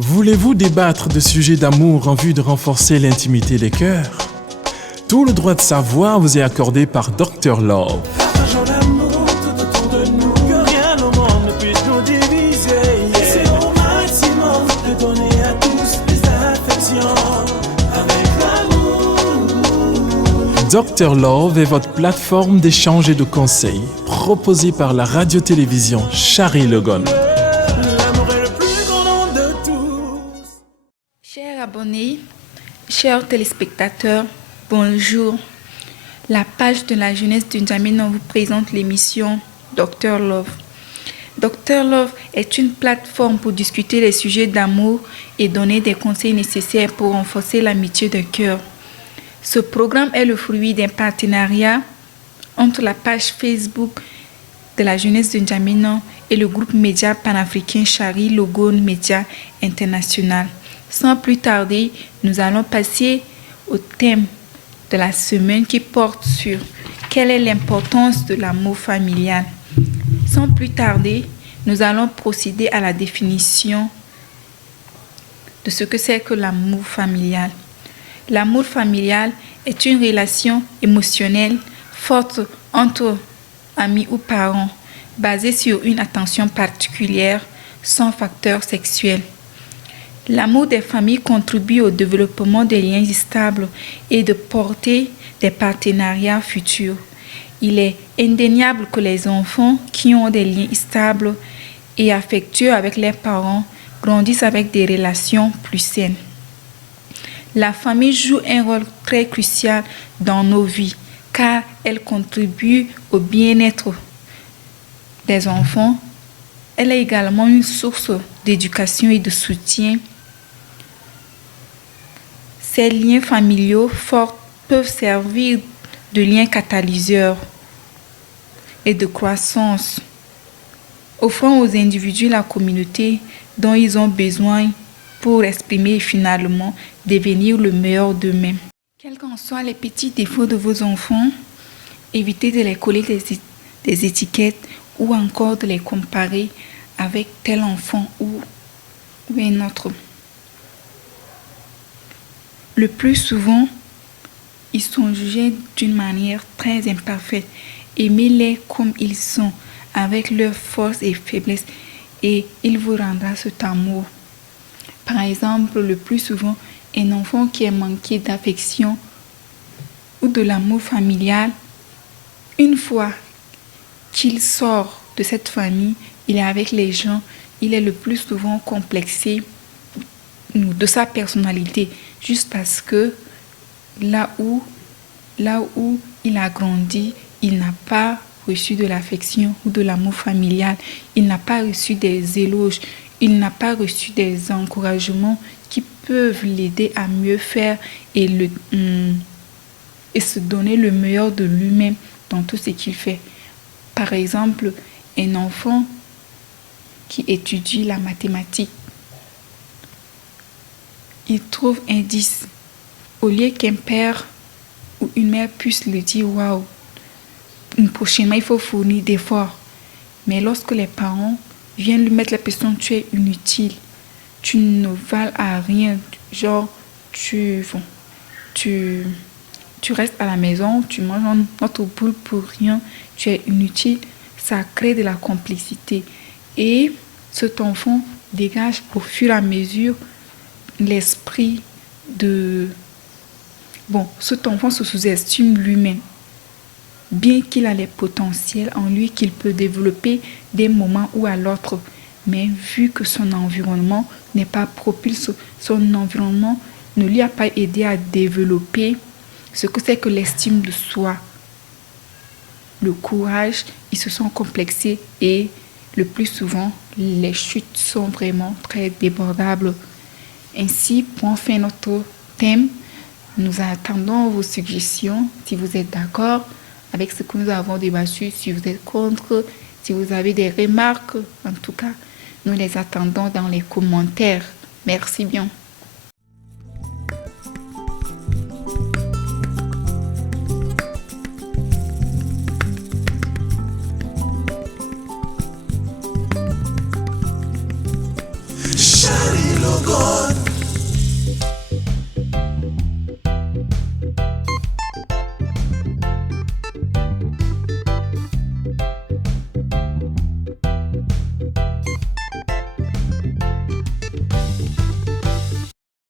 Voulez-vous débattre de sujets d'amour en vue de renforcer l'intimité des cœurs? Tout le droit de savoir vous est accordé par Dr Love. Partageons l'amour tout autour de nous, que rien au monde ne puisse nous diviser. C'est au maximum de donner à tous les affections avec l'amour. Dr Love est votre plateforme d'échange et de conseils, proposée par la radio-télévision Charlie Logon. L'amour est le plus grand nom de tous. Chers abonnés, chers téléspectateurs, bonjour. La page de la jeunesse de N'Djamena vous présente l'émission Dr Love. Dr Love est une plateforme pour discuter les sujets d'amour et donner des conseils nécessaires pour renforcer l'amitié de cœur. Ce programme est le fruit d'un partenariat entre la page Facebook de la jeunesse de N'Djamena et le groupe média panafricain Charlie Logon Média International. Sans plus tarder, nous allons passer au thème de la semaine qui porte sur quelle est l'importance de l'amour familial. Sans plus tarder, nous allons procéder à la définition de ce que c'est que l'amour familial. L'amour familial est une relation émotionnelle forte entre amis ou parents, basée sur une attention particulière sans facteur sexuel. L'amour des familles contribue au développement des liens stables et de porter des partenariats futurs. Il est indéniable que les enfants qui ont des liens stables et affectueux avec leurs parents grandissent avec des relations plus saines. La famille joue un rôle très crucial dans nos vies car elle contribue au bien-être des enfants. Elle est également une source d'éducation et de soutien. Ces liens familiaux forts peuvent servir de liens catalyseurs et de croissance, offrant aux individus la communauté dont ils ont besoin pour exprimer et finalement devenir le meilleur d'eux-mêmes. Quels qu'en soient les petits défauts de vos enfants, évitez de les coller des étiquettes ou encore de les comparer avec tel enfant ou un autre. Le plus souvent, ils sont jugés d'une manière très imparfaite. Aimez-les comme ils sont, avec leurs forces et faiblesses, et il vous rendra cet amour. Par exemple, le plus souvent, un enfant qui est manqué d'affection ou de l'amour familial, une fois qu'il sort de cette famille, il est avec les gens, il est le plus souvent complexé de sa personnalité, juste parce que là où il a grandi, il n'a pas reçu de l'affection ou de l'amour familial, il n'a pas reçu des éloges, il n'a pas reçu des encouragements qui peuvent l'aider à mieux faire et se donner le meilleur de lui-même dans tout ce qu'il fait. Par exemple, un enfant qui étudie la mathématique, il trouve un 10. Au lieu qu'un père ou une mère puisse lui dire « Waouh, prochainement il faut fournir d'efforts ». Mais lorsque les parents viennent lui mettre la pression « Tu es inutile, tu ne vales à rien, genre tu restes à la maison, tu manges notre boule pour rien, tu es inutile », ça crée de la complicité. Et cet enfant dégage au fur et à mesure l'esprit de... cet enfant se sous-estime lui-même, bien qu'il a les potentiels en lui qu'il peut développer d'un moment ou à l'autre. Mais vu que son environnement n'est pas propice, son environnement ne lui a pas aidé à développer ce que c'est que l'estime de soi, le courage, ils se sont complexés et le plus souvent, les chutes sont vraiment très débordables. Ainsi, pour enfin notre thème, nous attendons vos suggestions, si vous êtes d'accord avec ce que nous avons débattu, si vous êtes contre, si vous avez des remarques, en tout cas, nous les attendons dans les commentaires. Merci bien. Charlie your God.